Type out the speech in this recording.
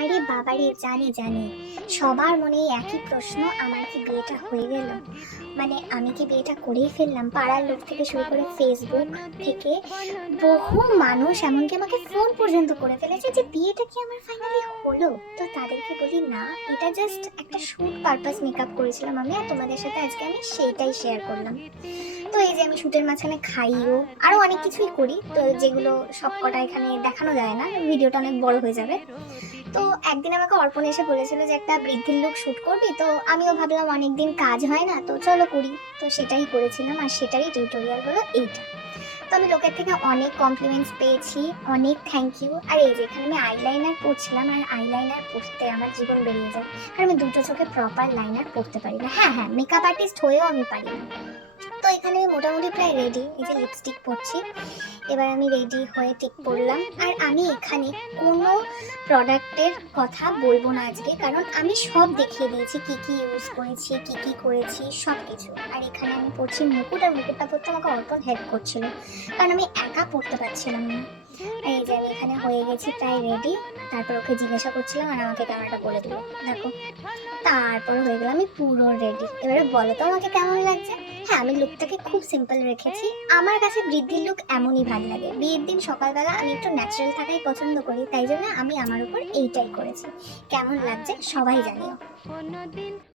আরে বাবারে, জানি জানি, সবার মনে একই প্রশ্ন, আমার কি বিয়েটা হয়ে গেল? মানে আমি কি বিয়েটা করেই ফেললাম? পাড়ার লোক থেকে শুরু করে ফেসবুক থেকে বহু মানুষ এমনকি আমাকে ফোন পর্যন্ত করে ফেলেছে যে বিয়েটা কি আমার ফাইনালি হলো। তো তাদেরকে বলি না, এটা জাস্ট একটা শুট পারপাস মেকআপ করেছিলাম আমি, আর তোমাদের সাথে আজকে আমি সেইটাই শেয়ার করলাম। তো এই যে আমি শুটের মাঝখানে খাইও, আরো অনেক কিছুই করি, তো যেগুলো সব কটা এখানে দেখানো যায় না, ভিডিওটা অনেক বড় হয়ে যাবে। তো একদিন আমাকে অর্পণ এসে বলেছিল যে একটা বৃদ্ধির লোক শুট করবি, তো আমিও ভাবলাম অনেকদিন কাজ হয় না, তো চলো করি। তো সেটাই করেছিলাম, আর সেটারই টিউটোরিয়াল হলো এইটা। তো আমি লোকের থেকে অনেক কমপ্লিমেন্টস পেয়েছি, অনেক থ্যাংক ইউ। আর এই যে এখানে আমি আইলাইনার পরছিলাম, আর আইলাইনার পরতে আমার জীবন বেরিয়ে যায়, কারণ আমি দুটো চোখে প্রপার লাইনার পরতে পারি না। হ্যাঁ হ্যাঁ, মেকআপ আর্টিস্ট হয়েও আমি পারি না। তো এখানে আমি মোটামুটি প্রায় রেডি, এই যে লিপস্টিক পরছি। এবার আমি রেডি হয়ে টিক পরলাম, আর আমি এখানে কোনো প্রোডাক্টের কথা বলবো না আজকে, কারণ আমি সব দেখিয়ে দিয়েছি, কি কি ইউজ করেছি, কি কি করেছি, সব কিছু। আর এখানে আমি পরছি মুকুট, আর মুকুটটা পরতে আমাকে অর্পণ হেল্প করছিল, কারণ আমি একা পরতে পারছিলাম না। আর এই যে আমি এখানে হয়ে গেছি প্রায় রেডি। তারপর ওকে জিজ্ঞাসা করছিলাম, আর আমাকে ক্যামেরাটা বলে দিল, দেখো। তারপর হয়ে গেল আমি পুরো রেডি। এবারে বলো তো আমাকে কেমন লাগছে? হ্যাঁ, আমি লুকটাকে খুব সিম্পল রেখেছি। আমার কাছে বৃদ্ধির লুক এমনই ভালো লাগে। বিয়ের দিন সকালবেলা আমি একটু ন্যাচারাল থাকাই পছন্দ করি, তাই জন্য আমি আমার উপর এইটাই করেছি। কেমন লাগছে সবাই জানিও।